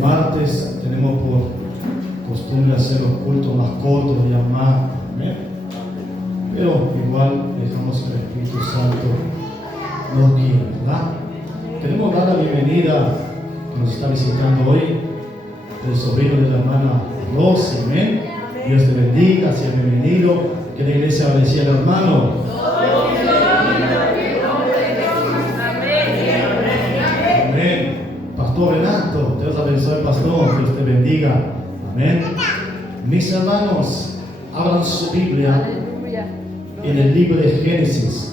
Martes tenemos por costumbre hacer los cultos más cortos y más, pero igual dejamos que el Espíritu Santo nos guíe, ¿verdad? Queremos dar la bienvenida que nos está visitando hoy, el sobrino de la hermana Rosy, amén. Dios te bendiga, sea bienvenido. Que la iglesia bendiga al hermano. Amén. Pastor Renato, Dios la bendiga, pastor, Dios te bendiga. Amén. Mis hermanos, abran su Biblia en el libro de Génesis.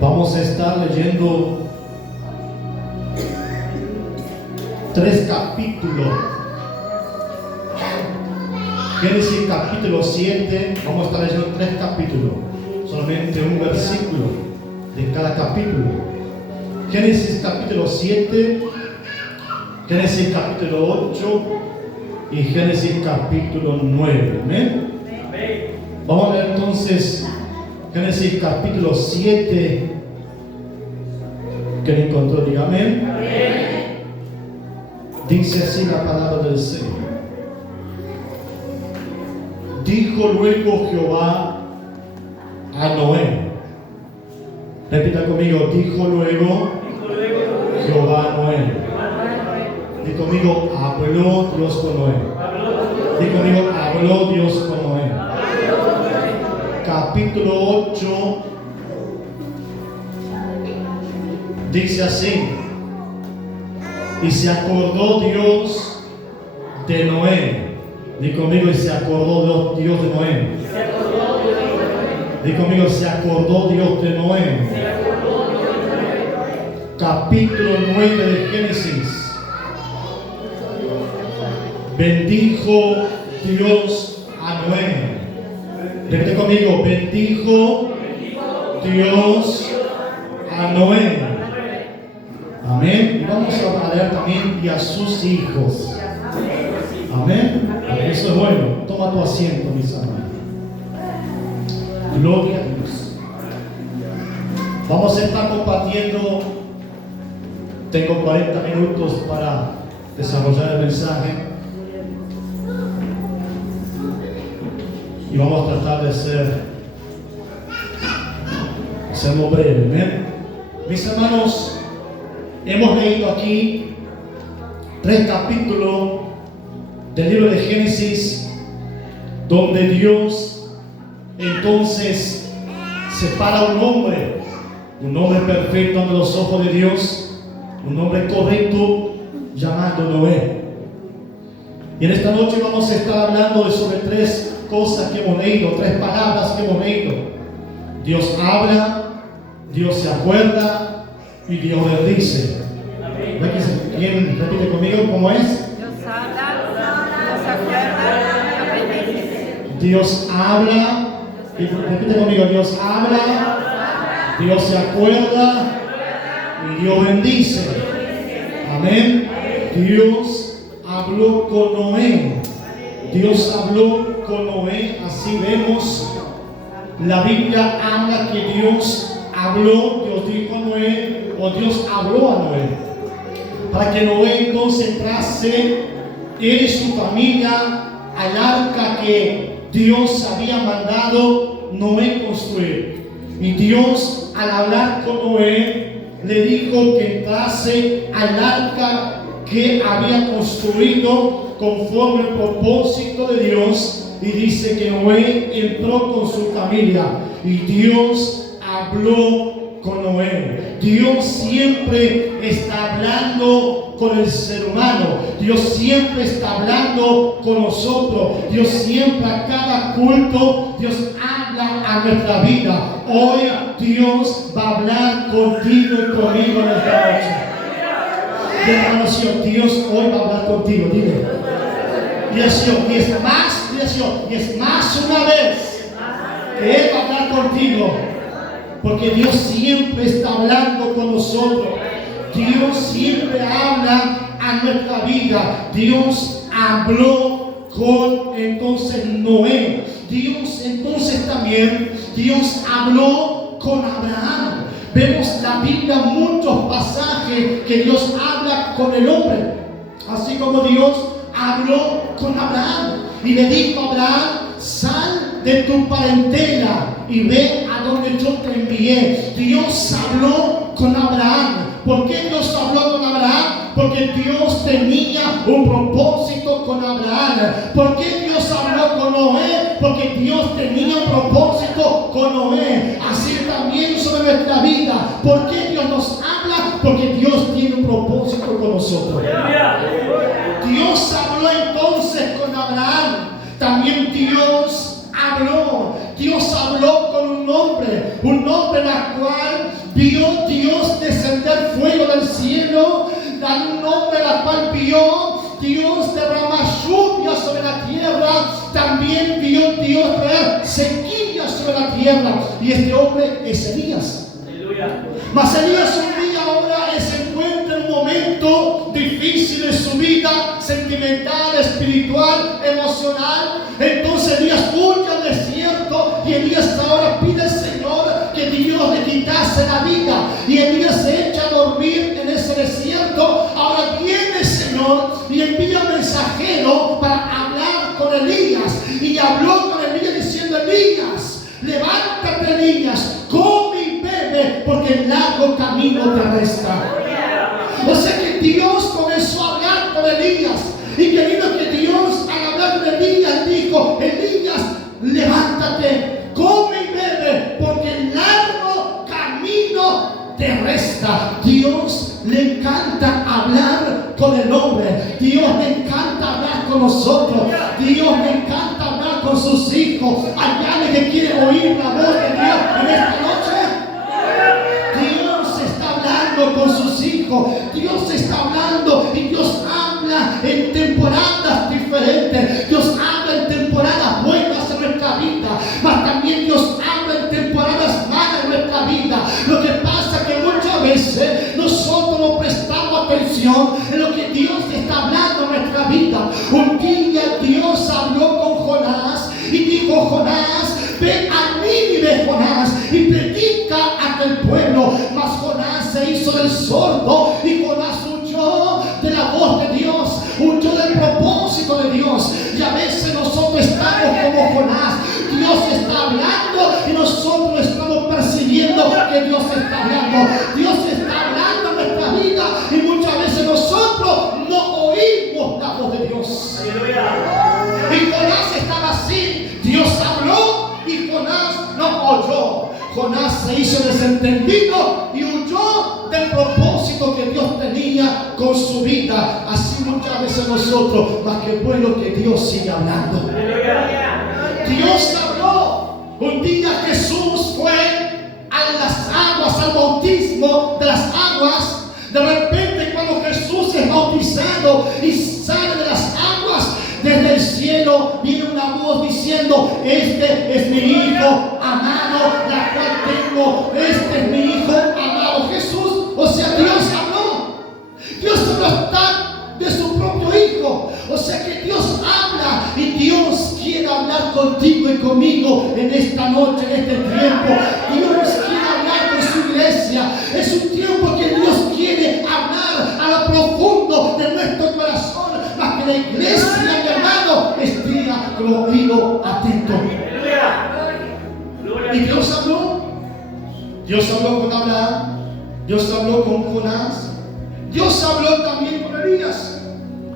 Vamos a estar leyendo 3 capítulos. Génesis capítulo 7, vamos a estar leyendo 3 capítulos, solamente un versículo de cada capítulo. Génesis capítulo 7, Génesis capítulo 8 y Génesis capítulo 9. ¿Amén? Vamos a ver entonces Génesis capítulo 7. Que le encontró, diga amén. Dice así la palabra del Señor. Dijo luego Jehová a Noé. Repita conmigo. Dijo luego Jehová a Noé. Diga conmigo, habló Dios con Noé. Diga conmigo, habló Dios con Noé. Capítulo 8 dice así: y se acordó Dios de Noé. Di conmigo, y se acordó Dios de Noé. Di conmigo, se acordó Dios de Noé. Capítulo 9 de Génesis. Bendijo Dios a Noé. Repite conmigo, bendijo Dios a Noé. Amén. Y vamos a leer también y a sus hijos. Amén. Eso es bueno. Toma tu asiento, mis hermanos. Gloria a Dios. Vamos a estar compartiendo. Tengo 40 minutos para desarrollar el mensaje. Y vamos a tratar de sermos breves. ¿Amén? Mis hermanos, hemos leído aquí 3 capítulos del libro de Génesis, donde Dios entonces separa un hombre perfecto ante los ojos de Dios, un hombre correcto llamado Noé. Y en esta noche vamos a estar hablando sobre 3 cosas que hemos leído, 3 palabras que hemos leído. Dios habla, Dios se acuerda y Dios bendice. ¿Quién repite conmigo cómo es? Dios habla, se acuerda, bendice. Dios habla, y repite conmigo, Dios habla, Dios se acuerda y Dios bendice. Amén. Dios habló con Noé. Dios habló con Noé. Así vemos, la Biblia habla que Dios habló, Dios dijo a Noé, o Dios habló a Noé, para que Noé entonces entrase él y su familia al arca que Dios había mandado Noé construir. Y Dios, al hablar con Noé, le dijo que entrase al arca que había construido conforme al propósito de Dios. Y dice que Noé entró con su familia y Dios habló con Noé. Dios siempre está hablando con el ser humano. Dios siempre está hablando con nosotros. Dios siempre, a cada culto, Dios habla a nuestra vida. Hoy Dios va a hablar contigo y conmigo en esta noche. Dios hoy va a hablar contigo. Dile. Dios, y es más una vez que Él va a hablar contigo. Porque Dios siempre está hablando con nosotros. Dios siempre habla a nuestra vida. Dios habló con entonces Noé. Dios entonces también, Dios habló con Abraham. Vemos en la Biblia muchos pasajes que Dios habla con el hombre. Así como Dios habló con Abraham y le dijo a Abraham: sal de tu parentela y ve a donde yo te envié. Dios habló con Abraham. ¿Por qué Dios habló con Abraham? Porque Dios tenía un propósito con Abraham. ¿Por qué Dios habló con Noé? Porque Dios tenía un propósito con Noé. Así también sobre nuestra vida. ¿Por qué Dios nos habla? Porque Dios tiene un propósito con nosotros. Dios habló entonces con Abraham. También Dios habló. Dios habló con un hombre en la cual vio Dios descender fuego del cielo. Un hombre en la cual vio Dios derramar lluvia sobre la tierra. También vio Dios traer sequía sobre la tierra. Y este hombre es Elías. Mas Elías un día ahora se encuentra en un momento difícil en su vida, sentimental, espiritual, emocional. Entonces Elías huye al desierto y Elías ahora pide al Señor que Dios le quitase la vida. Y Elías se echa a dormir en ese desierto. Ahora viene el Señor y envía un mensajero para hablar con Elías. Y habló con Elías diciendo: Elías, levántate, Elías, come y bebe, porque el largo camino te resta. O sea que Dios comenzó a hablar con Elías. Y querido, que Dios al hablar con Elías dijo: Elías, levántate, come y bebe, porque el largo camino te resta. Dios le encanta hablar con el hombre. Dios le encanta hablar con nosotros. Dios le encanta hablar con sus hijos. Hay alguien que quiere oír la voz de Dios en esta noche. Dios está hablando con sus hijos. Dios está hablando y Dios habla en temporadas diferentes. Dios habla en temporadas buenas en nuestra vida, mas también Dios habla en temporadas malas en nuestra vida. Lo que pasa es que muchas veces nosotros no prestamos atención en lo que Dios está hablando en nuestra vida. Un día Dios habló con Jonás y dijo: Jonás, ve a Nínive, Jonás, y predica a aquel pueblo. Mas Jonás se hizo del sordo y Jonás huyó de la voz de Dios, huyó del propósito de Dios. Y a veces nosotros estamos como Jonás. Dios está hablando y nosotros estamos percibiendo que Dios está hablando. Dios está hablando en nuestra vida y muchas veces nosotros no oímos la voz de Dios. Y Jonás estaba así. Dios habló y Jonás no oyó. Jonás se hizo desentendido y huyó del propósito que Dios tenía con su vida. Así muchas veces nosotros, más que bueno que Dios sigue hablando. Dios habló. Un día Jesús fue a las aguas, al bautismo de las aguas. De repente, cuando Jesús es bautizado y sale de las aguas, desde el cielo viene una voz diciendo: este es mi hijo amado, la cual tengo. Este es mi hijo amado. Jesús, o sea, Dios habló. Dios no está de su propio hijo. O sea que Dios habla y Dios quiere hablar contigo y conmigo en esta noche, en este tiempo. Dios quiere hablar con su iglesia. Es un tiempo que Dios quiere hablar a lo profundo de nuestro corazón, para que la iglesia, mi hermano, esté con el oído atento. Y Dios habló. Dios habló con Abraham. Dios habló con Jonás. Dios habló también con Elías.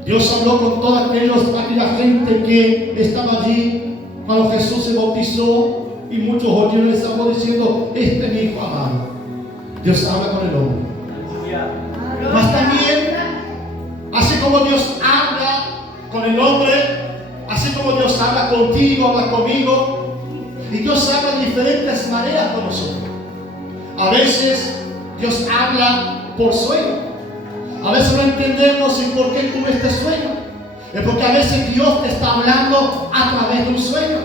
Dios habló con toda aquella gente que estaba allí cuando Jesús se bautizó, y muchos oyeron esa voz diciendo: este es mi hijo amado. Dios habla con el hombre. Mas también, así como Dios habla con el hombre, así como Dios habla contigo, habla conmigo, y Dios habla de diferentes maneras con nosotros. A veces Dios habla por sueño. A veces no entendemos el por qué tuve este sueño. Es porque a veces Dios te está hablando a través de un sueño.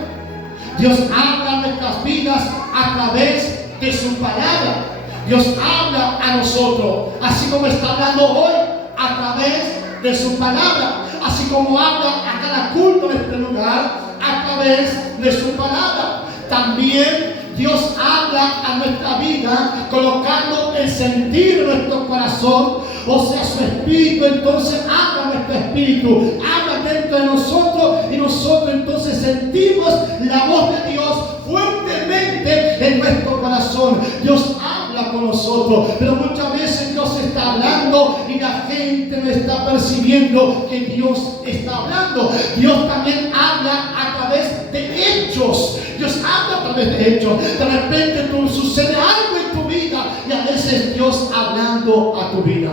Dios habla en nuestras vidas a través de su palabra. Dios habla a nosotros, así como está hablando hoy, a través de su palabra. Así como habla a cada culto en este lugar, a través de su palabra. también Dios habla a nuestra vida colocando el sentir en nuestro corazón, o sea, su espíritu. Entonces habla nuestro espíritu, habla dentro de nosotros, y nosotros entonces sentimos la voz de Dios fuertemente en nuestro corazón. Dios habla con nosotros, pero muchas veces Dios está hablando y la gente no está percibiendo que Dios está hablando. Dios también habla a través de hechos. Dios habla a través de hechos. De repente sucede algo en tu vida y a veces Dios hablando a tu vida.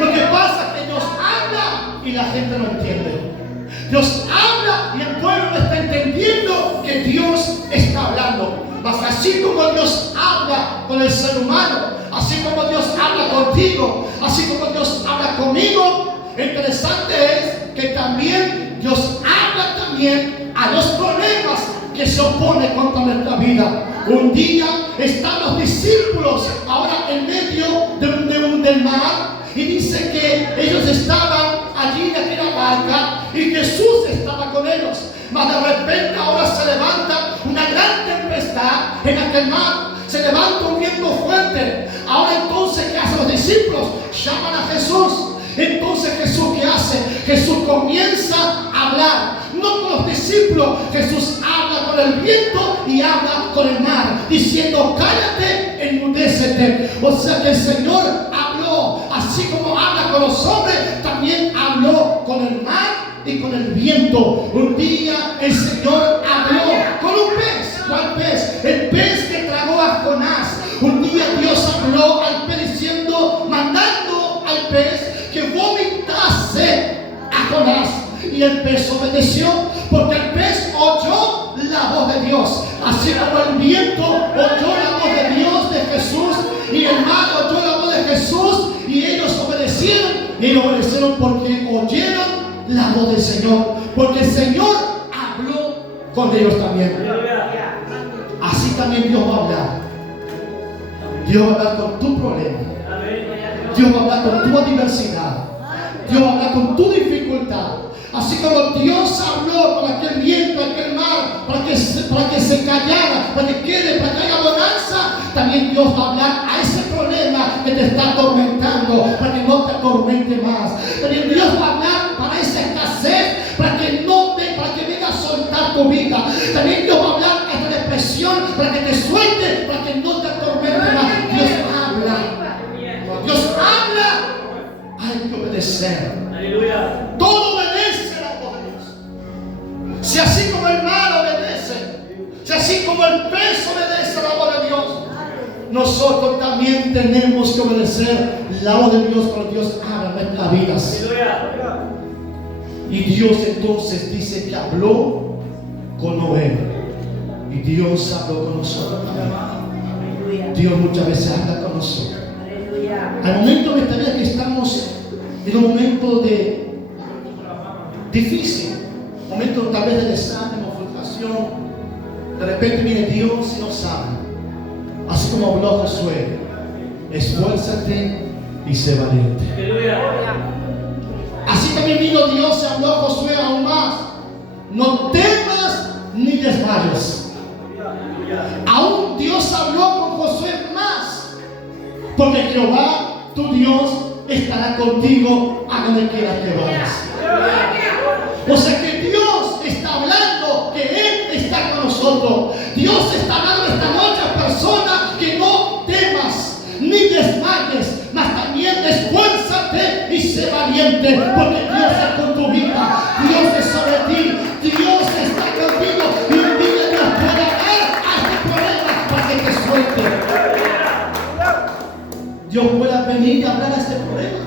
Lo que pasa es que Dios habla y la gente no entiende. Dios habla y el pueblo no está entendiendo que Dios está hablando. Mas así como Dios habla con el ser humano, así como Dios habla contigo, así como Dios habla conmigo, interesante es que también Dios habla también a los problemas que se oponen contra nuestra vida. Un día están los discípulos ahora en medio del mar, y dice que ellos estaban allí en aquella barca y Jesús estaba con ellos. Mas de repente ahora se levanta una gran tempestad en aquel mar, se levanta un viento fuerte. Ahora entonces, ¿qué hacen los discípulos? Llaman a Jesús. Entonces Jesús, ¿qué hace? Jesús comienza a hablar, no con los discípulos. Jesús habla con el viento y habla con el mar, diciendo: cállate, enmudécete. O sea que el Señor habló, así como habla con los hombres, también habló con el mar y con el viento. Un día el Señor habló con un pez. ¿Cuál pez? El pez que tragó a Jonás. Un día Dios habló al pez diciendo, mandando al pez que vomitase a Jonás. Y el pez obedeció, porque el pez oyó la voz de Dios, así como el viento oyó la voz de Dios, de Jesús, y el mar oyó la voz de Jesús, y ellos obedecieron. Y ellos obedecieron porque oyeron la voz del Señor, porque el Señor habló con ellos también. Así también Dios va a hablar. Dios va a hablar con tu problema, Dios va a hablar con tu adversidad, Dios va a hablar con tu dificultad. Así como Dios habló con aquel viento, aquel mar, para que se callara, para que quede, para que haya bonanza, también Dios va a hablar a ese problema que te está atormentando, para que no te atormente más. También Dios va a hablar para esa escasez, para que venga a soltar tu vida. También Dios va a hablar a esta depresión, para que te suelte, para que no te atormente más. Dios habla. Dios habla. Hay que obedecer. Aleluya. Todo obedece a la voz de Dios. Si así como el mar obedece, si así como el pez obedece a la voz de Dios, nosotros también tenemos que obedecer la voz de Dios cuando Dios habla en nuestras vidas. Y Dios entonces dice que habló con Noé, y Dios habló con nosotros también. Dios muchas veces habla con nosotros. Hay momentos en esta vida que estamos en un momento de difícil, momento tal vez de desánimo, frustración. De repente viene Dios y nos habla, así como habló Josué: esfuérzate y sé valiente. Así también vino Dios y habló a Josué aún más: no temas ni desmayes. Aún Dios habló con Josué más, porque Jehová tu Dios estará contigo a donde quieras que vayas. O sea que Dios está hablando, que Él está con nosotros. Dios está hablando esta noche a personas que no temas ni desmayes, mas también esfuérzate y sé valiente, porque Dios es con tu vida, Dios es sobre ti, Dios está contigo, y un día Dios puede hablar a este problema para que te suelte. Dios puede venir y hablar a este problema,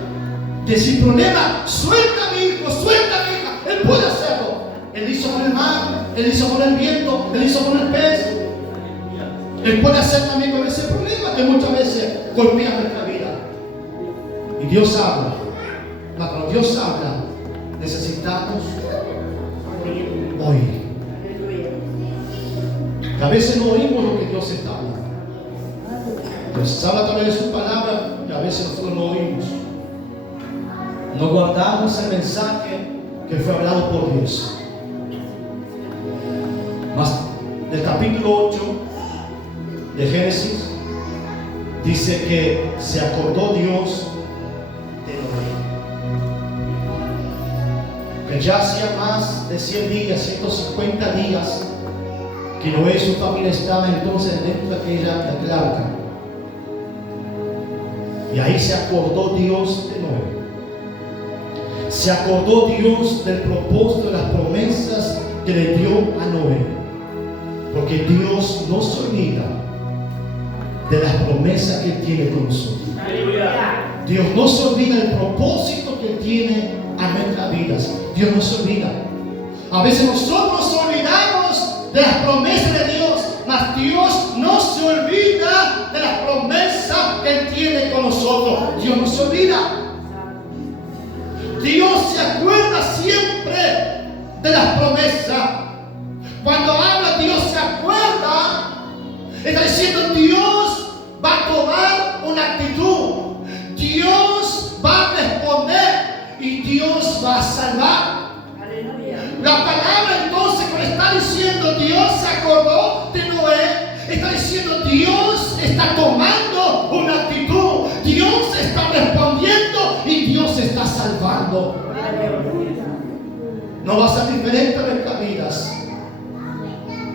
decir: problema, suelta mi hijo, suelta mi hija. Él puede hacerlo. Él hizo con el mar, Él hizo con el viento, Él hizo con el pez. Él puede hacer también con ese problema que muchas veces golpea nuestra vida. Y Dios habla. Cuando Dios habla, necesitamos oír. A veces no oímos lo que Dios está hablando. Dios habla a través de su palabra y a veces nosotros no oímos. No guardamos el mensaje que fue hablado por Dios. Mas del capítulo 8 de Génesis, dice que se acordó Dios de Noé. Que ya hacía más de 100 días, 150 días, que Noé y su familia estaban entonces dentro de aquel arca. Y ahí se acordó Dios de Noé. Se acordó Dios del propósito, de las promesas que le dio a Noé. Porque Dios no se olvida de las promesas que Él tiene con nosotros. Dios no se olvida del propósito que Él tiene a nuestras vidas. Dios no se olvida. A veces nosotros nos olvidamos de las promesas de Dios, mas Dios no se olvida de las promesas que Él tiene con nosotros. Dios no se olvida. Dios se acuerda siempre de las promesas. Cuando habla, Dios se acuerda. Está diciendo, Dios va a tomar una actitud. Dios va a responder y Dios va a salvar. La palabra entonces, cuando está diciendo Dios se acordó de Noé, está diciendo Dios está tomando una actitud. Dios está respondiendo y Dios está salvando. No va a ser diferente en nuestras vidas.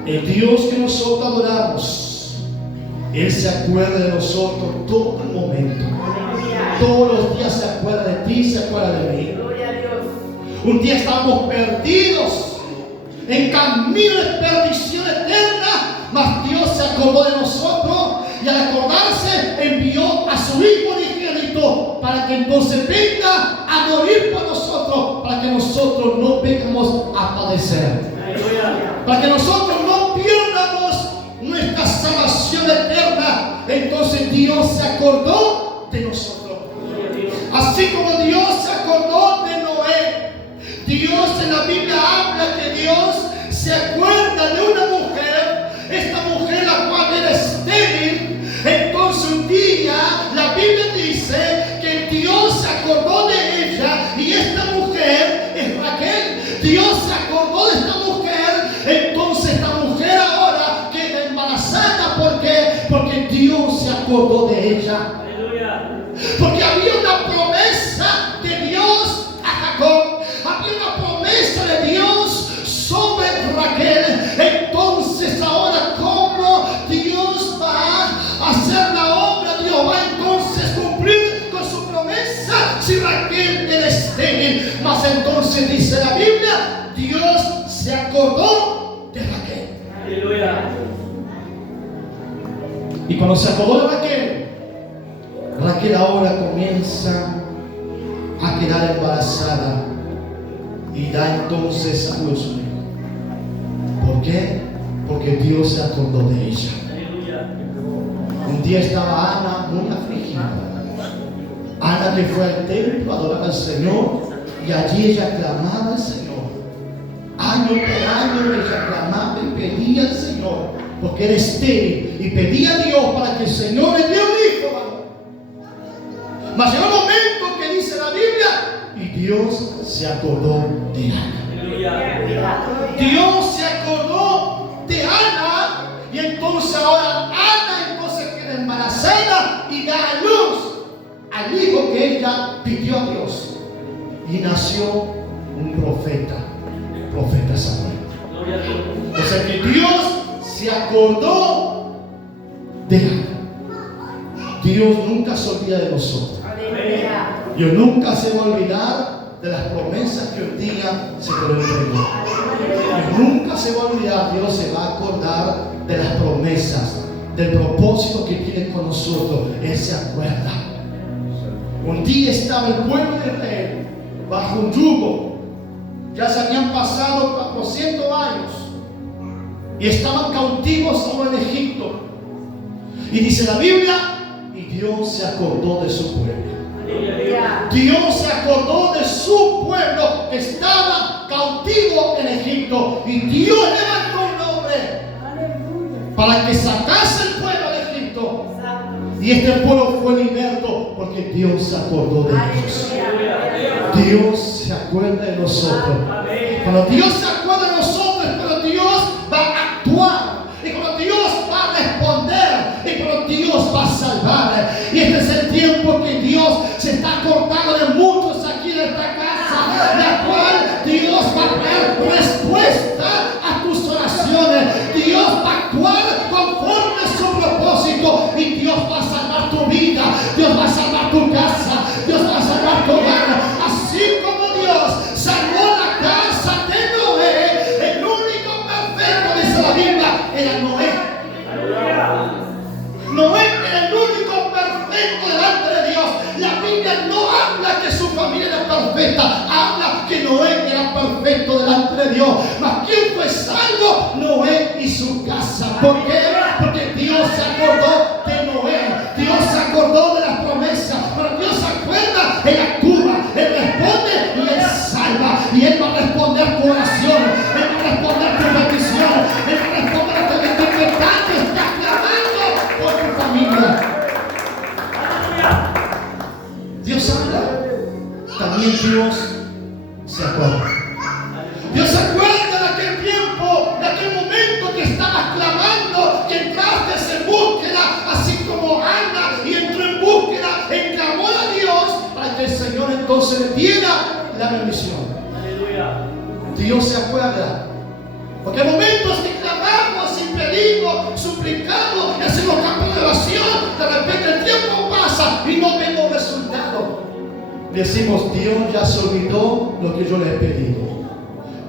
El Dios que nosotros adoramos, Él se acuerda de nosotros todo el momento. Todos los días se acuerda de ti, se acuerda de mí. Un día estábamos perdidos en camino de perdición eterna, mas Dios se acordó de nosotros y al acordarse envió a su Hijo unigénito para que entonces venga a morir por nosotros, para que nosotros no vengamos a padecer, para que nosotros no pierdamos nuestra salvación eterna. Entonces Dios se acordó de nosotros. Así como Dios se acordó de Noé, Dios en la Biblia habla que Dios se acuerda de una mujer, esta mujer la cual era estéril. Entonces un día la Biblia dice que Dios se acordó de ella y esta mujer es Raquel. Dios se acordó de esta mujer, entonces esta mujer ahora queda embarazada. ¿Por qué? Porque Dios se acordó de ella. Porque había una promesa de Dios a Jacob, había una promesa de Dios sobre Raquel. Entonces ahora, ¿cómo Dios va a hacer la obra? Dios va entonces a cumplir con su promesa si Raquel era estéril. Mas entonces dice la Biblia, Dios se acordó de Raquel. Aleluya. Y cuando se acordó de Raquel ahora comienza a quedar embarazada y da entonces a luz un hijo. ¿Por qué? Porque Dios se acordó de ella. Un día estaba Ana muy afligida. Ana que fue al templo a adorar al Señor y allí ella clamaba al Señor. Año por año ella clamaba y pedía al Señor porque era estéril y pedía a Dios para que el Señor le diera un hijo. Mas llegó un momento que dice la Biblia y Dios se acordó de Ana. Dios se acordó de Ana y entonces ahora Ana entonces queda embarazada y da a luz al hijo que ella pidió a Dios. Y nació un profeta Samuel. O sea que Dios se acordó de Ana. Dios nunca se olvida de nosotros. Dios nunca se va a olvidar de las promesas que un día se te lo entregó. Dios nunca se va a olvidar. Dios se va a acordar de las promesas, del propósito que tiene con nosotros. Él se acuerda. Un día estaba el pueblo de Israel bajo un yugo. Ya se habían pasado 400 años y estaban cautivos ahora en Egipto. Y dice la Biblia, y Dios se acordó de su pueblo. Dios se acordó de su pueblo que estaba cautivo en Egipto. Y Dios levantó un hombre para que sacase el pueblo de Egipto. Y este pueblo fue liberto porque Dios se acordó de ellos. Dios se acuerda de nosotros. Cuando Dios se acuerda de nosotros, pero Dios va a actuar. su casa. ¿Por qué? Porque Dios se acordó de Noé. Dios se acordó de la promesa. Pero Dios se acuerda, Él actúa, Él responde y Él salva. Y Él va a responder tu oración, Él va a responder tu petición, Él va a responder a tu dificultad que estás clamando por tu familia. Dios habla. También Dios se acuerda. Dios se acuerda de aquel tiempo, de aquel momento que estabas clamando, que entraste en búsqueda, así como Ana, y entró en búsqueda, en clamor a Dios, para que el Señor entonces le diera la bendición. Aleluya. Dios se acuerda. Porque hay momentos que clamamos y pedimos, suplicamos y hacemos campo de oración. De repente el tiempo pasa y no vemos resultado. Decimos, Dios ya se olvidó lo que yo le he pedido.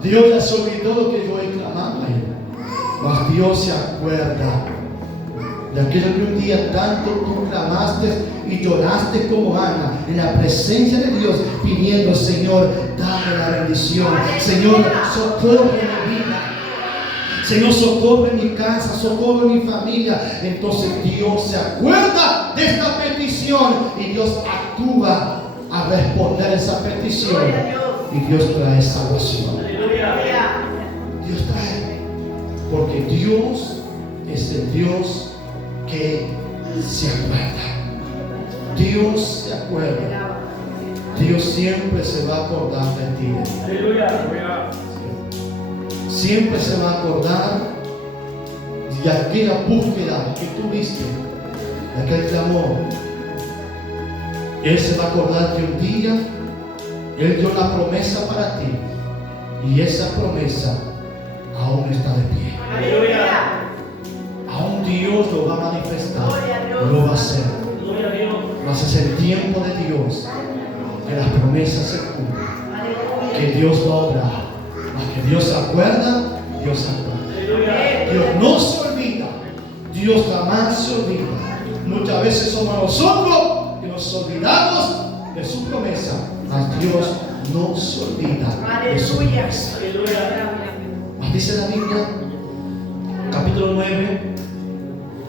Dios ya se olvidó lo que yo he clamado a Él. Mas Dios se acuerda de aquello que un día tanto tú clamaste y lloraste como Ana en la presencia de Dios, pidiendo, Señor, dame la bendición. Señor, socorre mi vida. Señor, socorre mi casa, socorre mi familia. Entonces Dios se acuerda de esta petición y Dios actúa a responder esa petición. Y Dios trae salvación. Dios trae. Porque Dios es el Dios que se acuerda. Dios se acuerda. Dios siempre se va a acordar de ti. Siempre se va a acordar de aquella búsqueda que tuviste, de aquel clamor. Él se va a acordar que un día Él dio la promesa para ti y esa promesa aún está de pie. Aún Dios lo va a manifestar, lo va a hacer. Mas es el tiempo de Dios que las promesas se cumplen, que Dios va a obrar. Mas que Dios se acuerda, Dios se acuerda. Dios no se olvida, Dios jamás se olvida. Muchas veces somos nosotros que nos olvidamos de su promesa, mas Dios no se olvida de su promesa. Mas dice la Biblia, capítulo 9,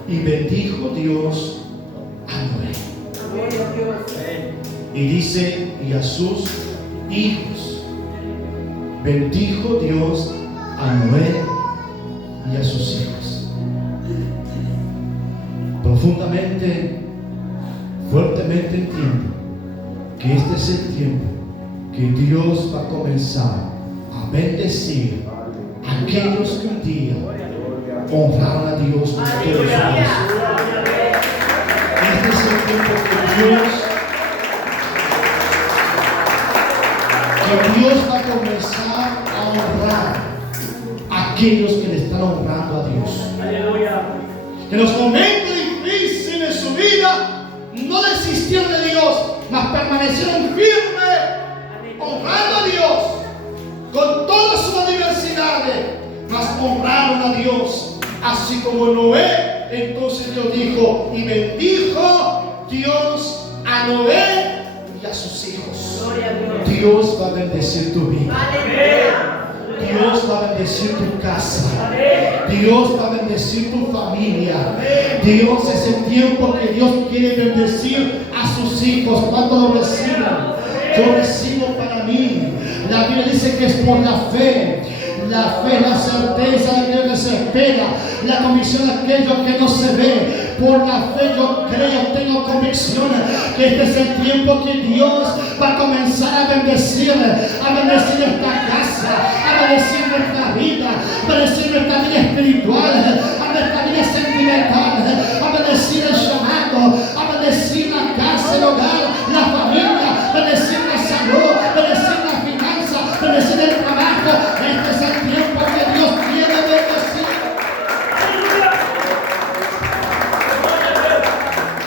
y bendijo Dios a Noé. Y dice, y a sus hijos. Bendijo Dios a Noé y a sus hijos. Profundamente, fuertemente entiendo que este es el tiempo que Dios va a comenzar a bendecir a aquellos que un día honraron a Dios con todo su corazón. Este es el tiempo que Dios va a comenzar a honrar a aquellos que le están honrando a Dios. Que en los momentos difíciles de su vida no desistieron de Dios, mas permanecieron firmes, honrando a Dios con todas sus adversidades, mas honraron a Dios. Así como Noé, entonces Dios dijo, y bendijo Dios a Noé y a sus hijos. Dios va a bendecir tu vida. Dios va a bendecir tu casa. Dios va a bendecir tu familia. Dios es el tiempo que Dios quiere bendecir a sus hijos. ¿Cuánto lo reciban? Yo recibo para mí. La Biblia dice que es por la fe. La fe es la certeza de aquello que se espera, la convicción de aquello que no se ve. Por la fe yo creo, tengo convicción que este es el tiempo que Dios va a comenzar a bendecir esta casa, a bendecir nuestra vida, a bendecir nuestra vida espiritual, a nuestra vida sentimental, a bendecir el llamado, a bendecir la casa, el hogar, la familia, bendecir la salud, bendecir la finanza, bendecir el trabajo. Este es el tiempo que Dios quiere bendecir.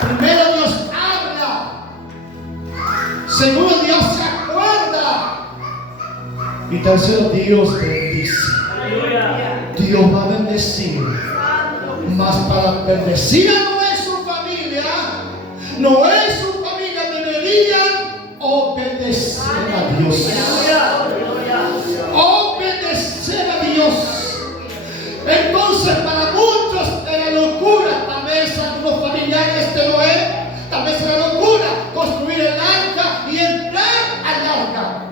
Primero Dios habla, segundo Dios se acuerda y tercero Dios bendice. Dios va a bendecir, mas para bendecir a Noé y su familia, Noé y su familia deberían obedecer a Dios. Obedecer a Dios. Entonces Entonces para muchos era locura, tal vez a los familiares de Noé, tal vez era locura construir el arca y entrar al arca.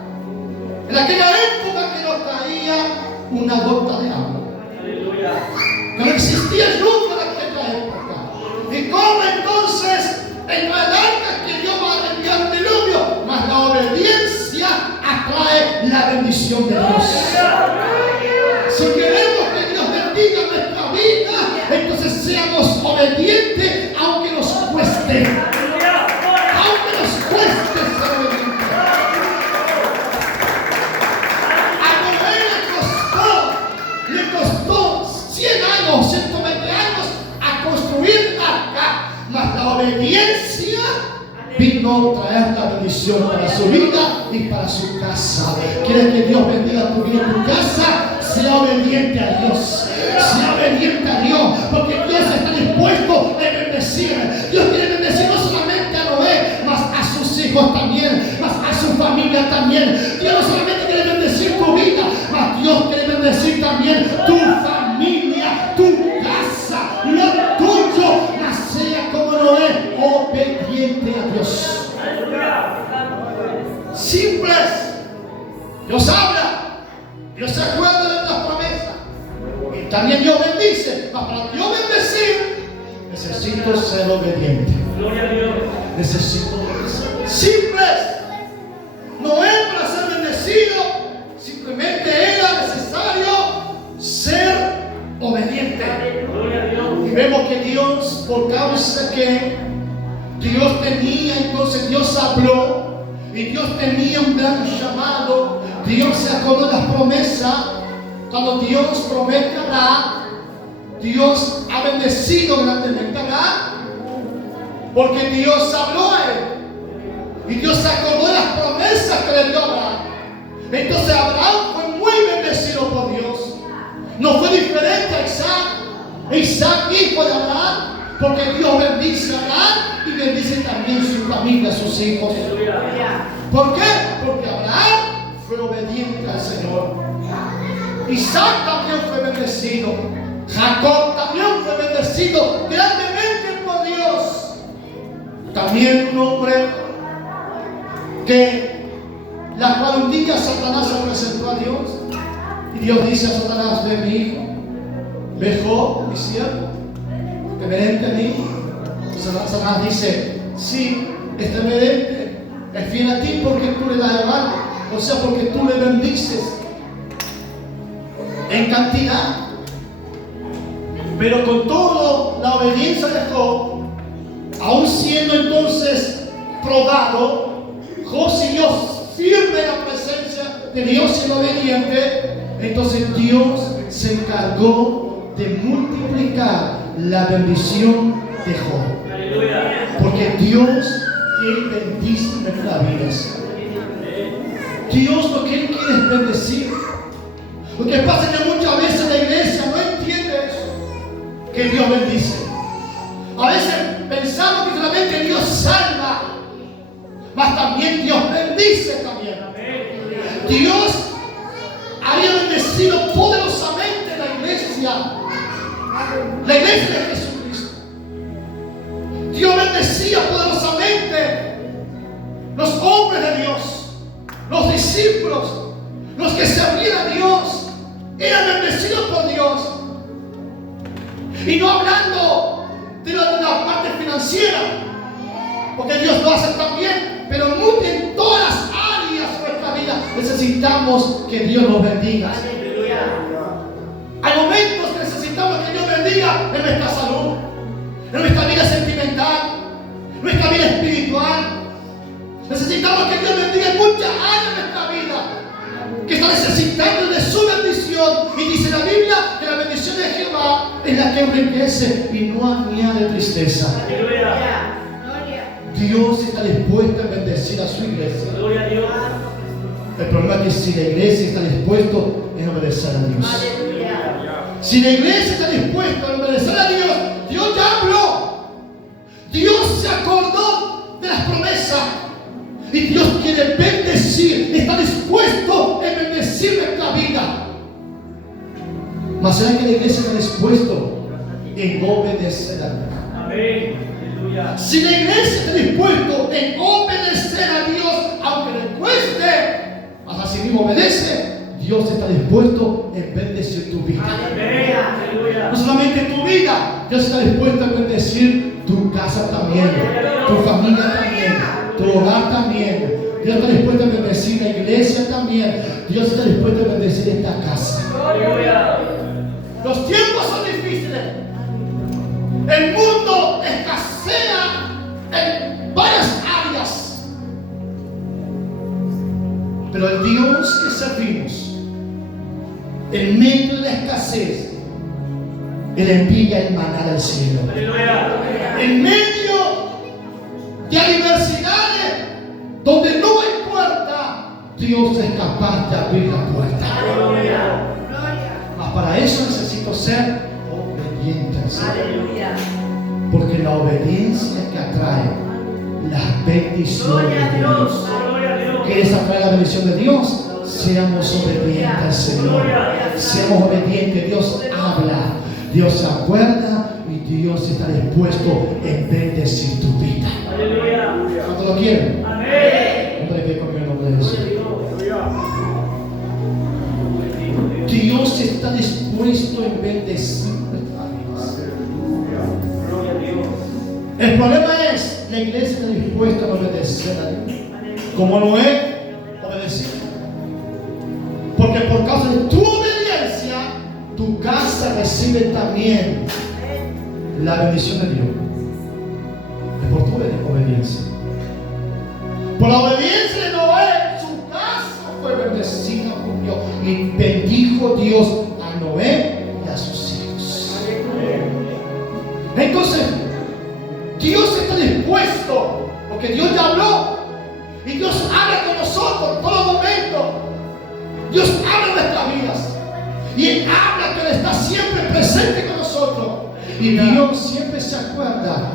En aquella época que no caía una gota de agua. No existía lluvia en aquella época. ¿Y cómo entonces entró el arca que Dios va a enviar un diluvio? Mas la obediencia atrae la bendición de Dios. Si queremos que Dios bendiga nuestra vida, entonces seamos obedientes aunque nos cueste. Aunque nos cueste ser obedientes. A Noé le costó 100 años, 120 años a construir arca, mas la obediencia vino a traer la bendición para su vida y para su casa. ¿Quieres que Dios bendiga tu vida y tu casa? Sea obediente a Dios. Sea obediente a Dios, porque Dios está dispuesto a bendecir. Dios quiere bendecir no solamente a Noé, mas a sus hijos también, mas a su familia también. Dios no solamente quiere bendecir tu vida, mas Dios quiere bendecir también tu familia, tu casa, lo tuyo. Mas sea como Noé, obediente a Dios. Simples. Dios habla. Dios se acuerda de las promesas. Y también Dios bendice. Mas para Dios bendecir, necesito ser obediente. Gloria a Dios. Necesito obedecer. Simples. Noé, para ser bendecido, simplemente era necesario ser obediente. Gloria a Dios. Y vemos que Dios, por causa que Dios tenía, entonces Dios habló y Dios tenía un gran llamado. Dios se acordó de las promesas. Cuando Dios promete a Abraham, Dios ha bendecido grandemente a Abraham, porque Dios habló a él y Dios se acordó de las promesas que le dio a Abraham. Entonces Abraham fue muy bendecido por Dios. No fue diferente a Isaac. Isaac, hijo de Abraham, porque Dios bendice a Abraham y bendice también su familia, sus hijos. ¿Por qué? Porque Abraham fue obediente al Señor. Isaac también fue bendecido. Jacob también fue bendecido grandemente por Dios. También un hombre que la cual un día Satanás se presentó a Dios y Dios dice a Satanás: ve mi hijo, ve Job, mi siervo, reverente a mí. Y Satanás dice: sí, este reverente es fiel a ti porque tú le das el mal, o sea, porque tú le bendices en cantidad. Pero con toda la obediencia de Job, aún siendo entonces probado, Job siguió firme en la presencia de Dios, siendo obediente. Entonces Dios se encargó de multiplicar la bendición de Job. Aleluya. Porque Dios, Él bendice nuestras vidas. Dios lo que Él quiere es bendecir. Lo que pasa es que muchas veces la iglesia no entiende eso, que Dios bendice. A veces pensamos que solamente Dios salva, mas también Dios bendice también. Dios había bendecido poderosamente la iglesia de Jesucristo. Dios bendecía poderosamente los hombres de Dios, los discípulos, los que servían a Dios, eran bendecidos por Dios. Y no hablando de la parte financiera, porque Dios lo hace también, pero en todas las áreas de nuestra vida necesitamos que Dios nos bendiga. Hay momentos que necesitamos que Dios bendiga en nuestra salud, en nuestra vida sentimental, en nuestra vida espiritual. Necesitamos que Dios bendiga en muchas áreas de nuestra vida, que está necesitando de su bendición. Y dice la Biblia que la bendición de Jehová es la que enriquece y no añade tristeza. Dios está dispuesto a bendecir a su iglesia. Gloria a Dios. El problema es que si la iglesia está dispuesta a obedecer a Dios. Si la iglesia está dispuesta a obedecer a Dios, Dios ya habló. Dios se acordó de las promesas. Y Dios quiere bendecir, está dispuesto a bendecir nuestra vida. Mas ¿será que la iglesia está dispuesta en obedecer a Dios. Amén. Aleluya. Si la iglesia está dispuesto en obedecer a Dios, aunque le cueste, mas así mismo obedece, Dios está dispuesto en bendecir tu vida. Amén. Aleluya. No solamente tu vida, Dios está dispuesto a bendecir tu casa también, tu familia también, tu hogar también. Dios está dispuesto a bendecir la iglesia también. Dios está dispuesto a bendecir esta casa. Aleluya. Los tiempos son difíciles. El mundo escasea en varias áreas. Pero el Dios que servimos, en medio de la escasez, Él envía el maná del cielo. Aleluya. En medio de adversidades donde no hay puerta, Dios es capaz de abrir la puerta. Aleluya. Mas para eso necesito ser obediente al Señor. Aleluya. Porque la obediencia que atrae las bendiciones de Dios. Gloria a Dios. ¿Quieres atraer la bendición de Dios? Seamos obedientes al Señor. Seamos obedientes. Dios habla, Dios se acuerda y Dios está dispuesto en bendecir tu vida. Aleluya. ¿Cuánto lo quieren? Amén. Hombre, que conmigo en nombre de Jesús. Aleluya. Dios está dispuesto en bendecir nuestras vidas. Gloria a Dios. El problema es, la iglesia está dispuesta a obedecer a Dios. Como Noé obedeció. Porque por causa de tu obediencia, tu casa recibe también la bendición de Dios. Es por tu obediencia. Por la obediencia de Noé, su casa fue bendecida por Dios. Y bendijo Dios a Noé y a sus hijos. Entonces, Dios está dispuesto, porque Dios ya habló. Y Dios habla con nosotros en todo momento. Dios habla en nuestras vidas. Y Él habla que Él está siempre presente con nosotros. Y Dios siempre se acuerda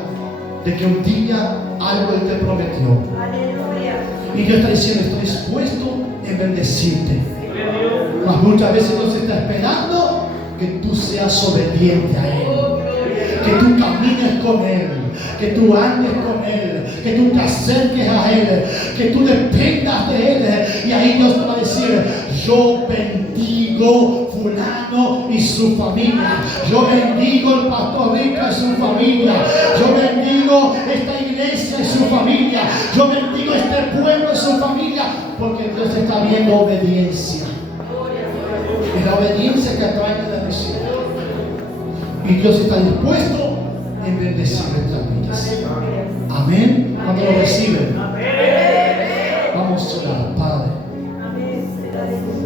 de que un día algo Él te prometió. Aleluya. Y Dios está diciendo, estoy dispuesto en bendecirte. Gloria a Dios. Mas muchas veces Dios está esperando que tú seas obediente a Él. Que tú camines con Él, que tú andes con Él, que tú te acerques a Él, que tú dependas de Él. Y ahí Dios te va a decir, yo bendigo fulano y su familia. Yo bendigo el pastor Rica y su familia. Yo bendigo esta iglesia y su familia. Yo bendigo este pueblo y su familia. Porque Dios está viendo obediencia. Es la obediencia que atrae la bendición. Y Dios está dispuesto en bendecir nuestras vidas. Amén. Cuando lo reciben, Amén. vamos a orar. Padre.